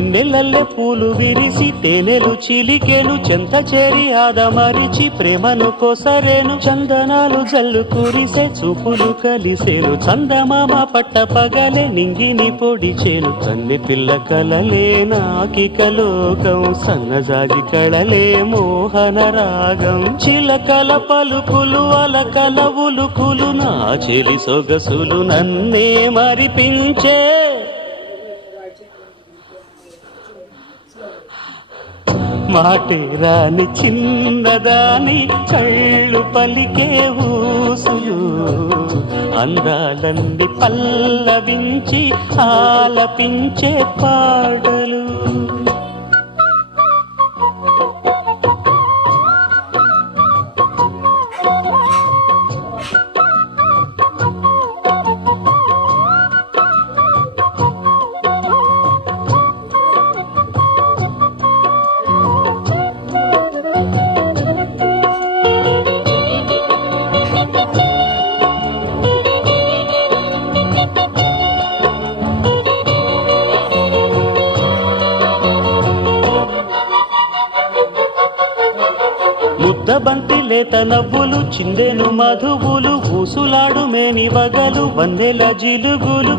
వెన్నెలల్లె పూలు విరిసి తేనెలు చిలికేను చెంత చేరి ఆదమరిచి ప్రేమను కోసరేను చందనాలు జల్లు కురిసే చూపులు కలిసేను చందమామ పట్ట పగలే నింగిని పొడిచేను కన్నె పిల్ల కలలే నాకిక లోకం సన్నజాజి కళలే మోహన రాగం చిలకల పలుకులు అలకల ఉలుకులు నా చెలి సొగసులు నన్నే మరిపించే మాటే రాని చిన్నదాని కళ్ళు పలికే ఊసులు అందాలన్నీ పల్లవించి ఆలపించే పాటలు ముద్దబంతి లేత నవ్వులు చిందెను మధువులు ఊసులాడు మేని వగలు వందెల జిలుగులు